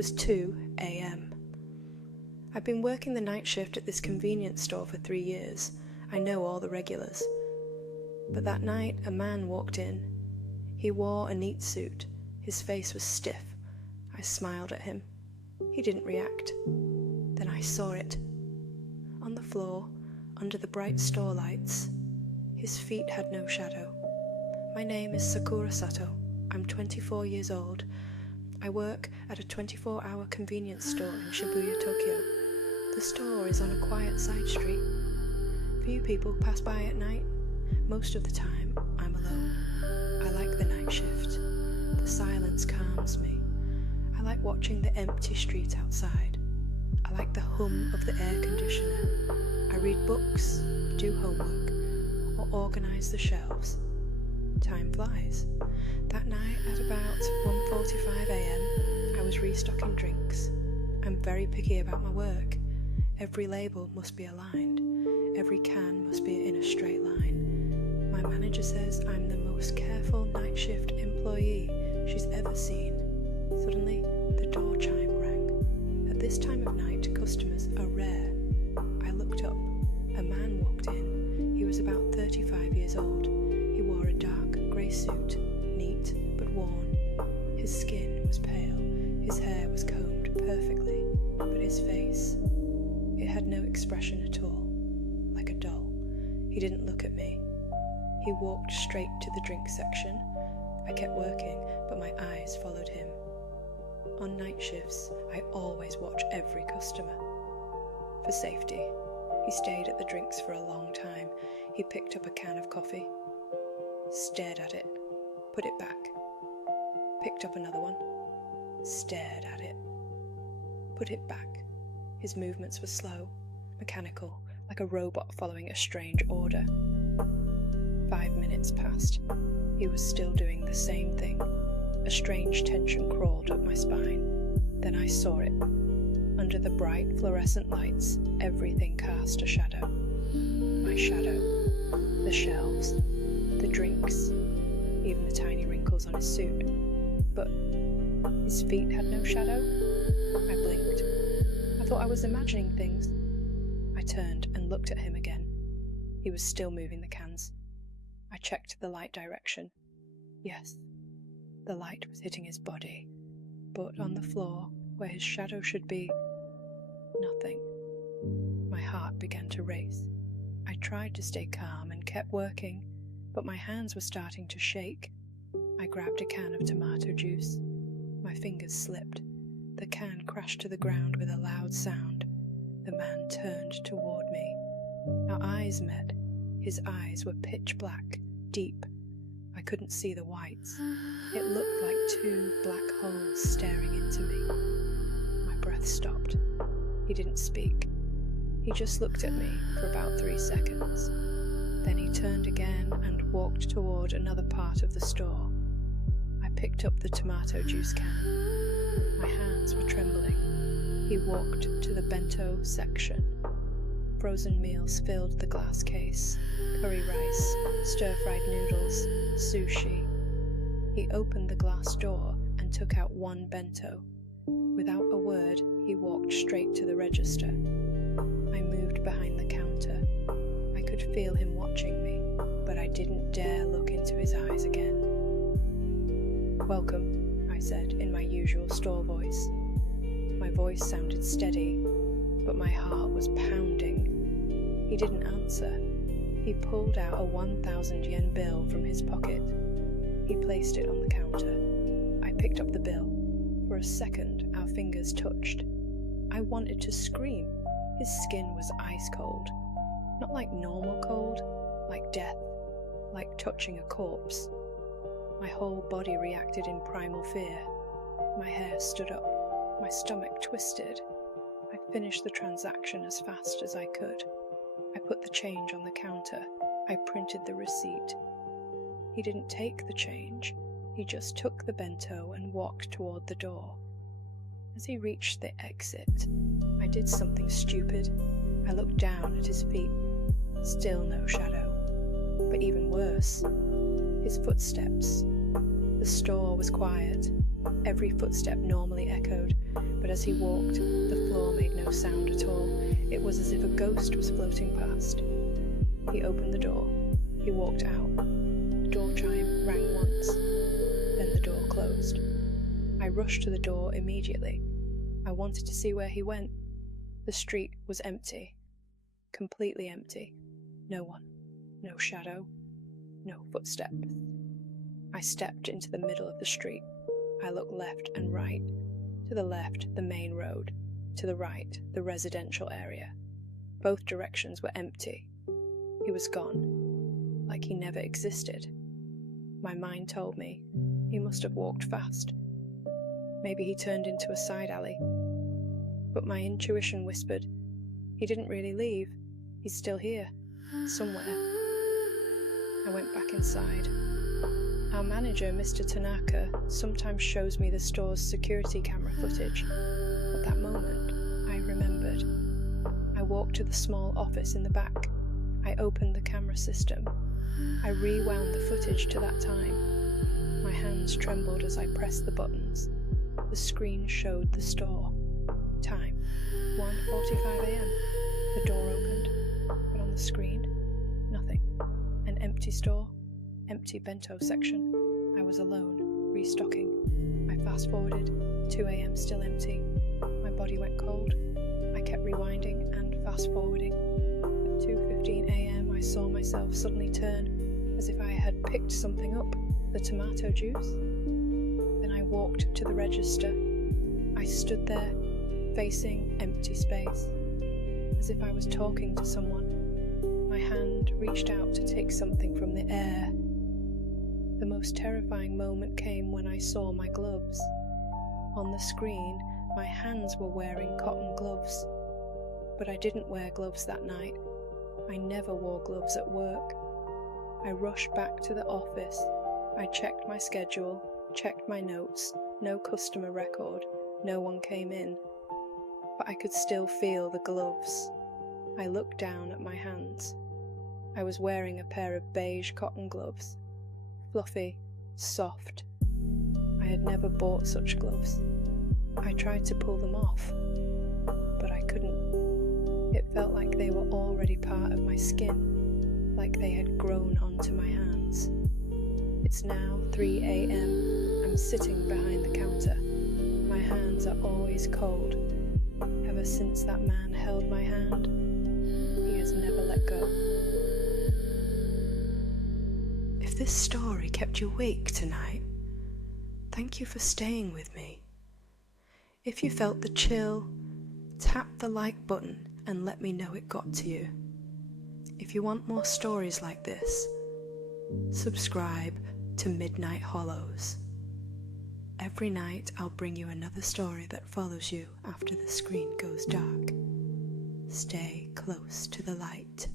was 2 a.m. I've been working the night shift at this convenience store for 3 years. I know all the regulars. But that night, a man walked in. He wore a neat suit. His face was stiff. I smiled at him. He didn't react. Then I saw it. On the floor, under the bright store lights, his feet had no shadow. My name is Sakura Sato. I'm 24 years old. I work at a 24-hour convenience store in Shibuya, Tokyo. The store is on a quiet side street. Few people pass by at night. Most of the time, I'm alone. I like the night shift. The silence calms me. I like watching the empty street outside. I like the hum of the air conditioner. I read books, do homework, or organise the shelves. Time flies. That night at about 1:45 a.m, I was restocking drinks. I'm very picky about my work. Every label must be aligned. Every can must be in a straight line. My manager says I'm the most careful night shift employee she's ever seen. Suddenly, the door chime rang. At this time of night, customers are rare. I looked up. A man walked in. He was about 35 years old. He wore a dark grey suit, neat but worn. His skin was pale. His hair was combed perfectly, but his face, it had no expression at all, like a doll. He didn't look at me. He walked straight to the drink section. I kept working, but my eyes followed him. On night shifts, I always watch every customer. For safety. He stayed at the drinks for a long time. He picked up a can of coffee, stared at it, put it back, picked up another one, stared at it, put it back. His movements were slow, mechanical, like a robot following a strange order. 5 minutes passed. He was still doing the same thing. A strange tension crawled up my spine. Then I saw it. Under the bright fluorescent lights, everything cast a shadow. My shadow. The shelves. The drinks. Even the tiny wrinkles on his suit. But his feet had no shadow? I blinked. I thought I was imagining things. I turned and looked at him again. He was still moving the cans. I checked the light direction. Yes, the light was hitting his body, but on the floor, where his shadow should be, nothing. My heart began to race. I tried to stay calm and kept working, but my hands were starting to shake. I grabbed a can of tomato juice. My fingers slipped. The can crashed to the ground with a loud sound. The man turned toward me. Our eyes met. His eyes were pitch black, deep. I couldn't see the whites. It looked like 2 black holes staring into me. My breath stopped. He didn't speak. He just looked at me for about 3 seconds. Then he turned again and walked toward another part of the store. I picked up the tomato juice can. My hands were trembling. He walked to the bento section. Frozen meals filled the glass case. Curry rice, stir-fried noodles, sushi. He opened the glass door and took out 1 bento. Without a word, he walked straight to the register. I moved behind the counter. I could feel him watching me, but I didn't dare look into his eyes again. "Welcome," I said in my usual store voice. My voice sounded steady, but my heart was pounding. He didn't answer. He pulled out a 1,000 yen bill from his pocket. He placed it on the counter. I picked up the bill. For a second, our fingers touched. I wanted to scream. His skin was ice cold. Not like normal cold, like death, like touching a corpse. My whole body reacted in primal fear. My hair stood up. My stomach twisted. I finished the transaction as fast as I could. I put the change on the counter. I printed the receipt. He didn't take the change. He just took the bento and walked toward the door. As he reached the exit, I did something stupid. I looked down at his feet. Still no shadow. But even worse, his footsteps. The store was quiet. Every footstep normally echoed, but as he walked, the floor made no sound at all. It was as if a ghost was floating past. He opened the door. He walked out. The door chime rang once, then the door closed. I rushed to the door immediately. I wanted to see where he went. The street was empty. Completely empty. No one. No shadow. No footsteps. I stepped into the middle of the street. I looked left and right. To the left, the main road. To the right, the residential area. Both directions were empty. He was gone, like he never existed. My mind told me he must have walked fast. Maybe he turned into a side alley. But my intuition whispered, he didn't really leave. He's still here, somewhere. I went back inside. Our manager, Mr. Tanaka, sometimes shows me the store's security camera footage. At that moment, I remembered. I walked to the small office in the back. I opened the camera system. I rewound the footage to that time. My hands trembled as I pressed the buttons. The screen showed the store. Time, 1:45 a.m. The door opened, but on the screen, nothing. An empty store, empty bento section. I was alone, restocking. I fast-forwarded, 2 a.m. still empty. My body went cold. I kept rewinding and fast-forwarding. At 2:15 a.m. I saw myself suddenly turn, as if I had picked something up, the tomato juice. Then I walked to the register. I stood there, facing empty space, as if I was talking to someone. My hand reached out to take something from the air. The most terrifying moment came when I saw my gloves. On the screen, my hands were wearing cotton gloves. But I didn't wear gloves that night. I never wore gloves at work. I rushed back to the office. I checked my schedule, checked my notes, no customer record, no one came in. But I could still feel the gloves. I looked down at my hands. I was wearing a pair of beige cotton gloves. Fluffy, soft. I had never bought such gloves. I tried to pull them off, but I couldn't. It felt like they were already part of my skin, like they had grown onto my hands. It's now 3 a.m. I'm sitting behind the counter. My hands are always cold. Ever since that man held my hand, he has never let go. If this story kept you awake tonight, thank you for staying with me. If you felt the chill, tap the like button and let me know it got to you. If you want more stories like this, subscribe to Midnight Hollows. Every night I'll bring you another story that follows you after the screen goes dark. Stay close to the light.